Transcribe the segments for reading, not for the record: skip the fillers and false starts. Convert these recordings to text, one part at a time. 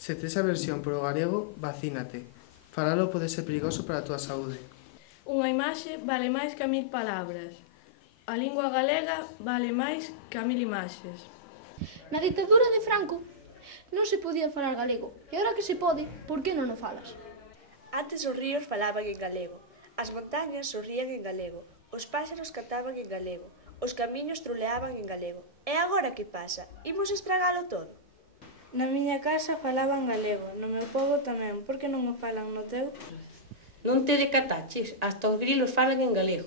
Se tes aversión polo galego, vacínate. Falalo pode ser perigoso para a túa saúde. Unha imaxe vale máis que 1000 palabras. A lingua galega vale máis que 1000 imaxes. Na ditadura de Franco non se podía falar galego. E agora que se pode, por que non o falas? Antes os ríos falaban en galego, as montañas sorrían en galego, os páxaros cantaban en galego, os camiños truleaban en galego. E agora que pasa? Imos estragalo todo? Na miña casa falaban galego, no meu pobo tamén. Por que non o falan no teu? Non te decataches, hasta os grilos falan en galego.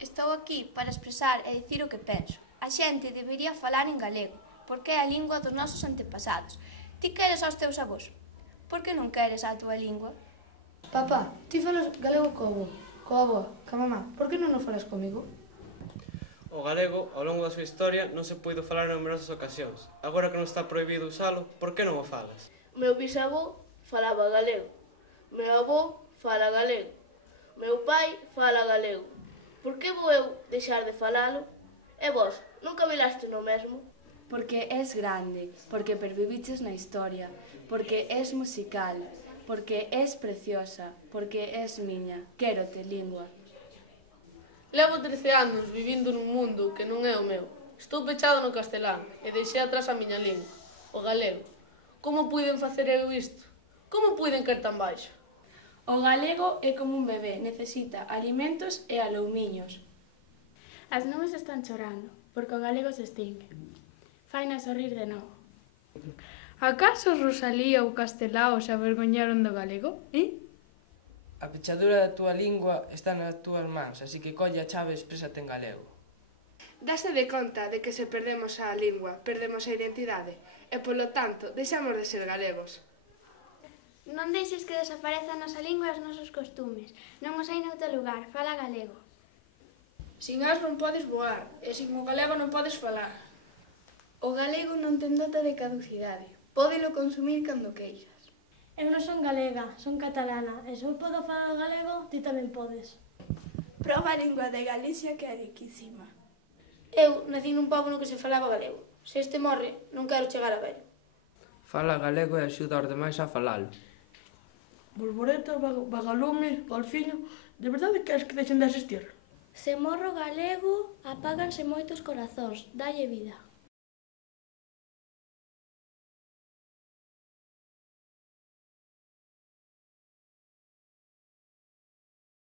Estou aquí para expresar e dicir o que penso. A xente debería falar en galego, porque é a lingua dos nosos antepasados. Ti queres aos teus avós? Por que non queres a túa lingua? Papá, ti falas galego co avó, coa avó, ca mamá. Por que non o falas comigo? O galego, ao longo da súa historia, non se puido falar en numerosas ocasións. Agora que non está prohibido usalo, por que non o falas? Meu bisavó falaba galego. Meu avó fala galego. Meu pai fala galego. Por que vou eu deixar de falalo? E vos, nunca velaste no mesmo? Porque és grande, porque perviviches na historia, porque és musical, porque és preciosa, porque és miña. Quérote, lingua. Levo 13 anos vivindo nun mundo que non é o meu. Estou pechado no castelán e deixei atrás a miña lingua, o galego. Como puiden facer eu isto? Como puiden caer tan baixo? O galego é como un bebé, necesita alimentos e aloumiños. As nubes están chorando, porque o galego se extingue. Faina sorrir de novo. Acaso Rosalía ou Castelao se avergoñaron do galego, A pechadura da túa lingua está nas túas mans, así que colle a chave e exprésate en galego. Dase de conta de que se perdemos a lingua, perdemos a identidade, e polo tanto, deixamos de ser galegos. Non deixes que desapareza a nosa lingua e os nosos costumes. Non os hai noutro lugar, fala galego. Sin as non podes voar, e sin o galego non podes falar. O galego non ten data de caducidade. Pódelo consumir cando queixas. Eu non son galega, son catalana, e se eu podo falar galego, ti tamén podes. Proba a lingua de Galicia que é riquísima. Eu nací nun pobo no que se falaba galego. Se este morre, non quero chegar a vello. Fala galego e axuda aos demais a falalo. Bolboreta, vagalume, golfiño, de verdade queres que deixen de existir? Se morro galego, apáganse moitos corazóns, dalle vida.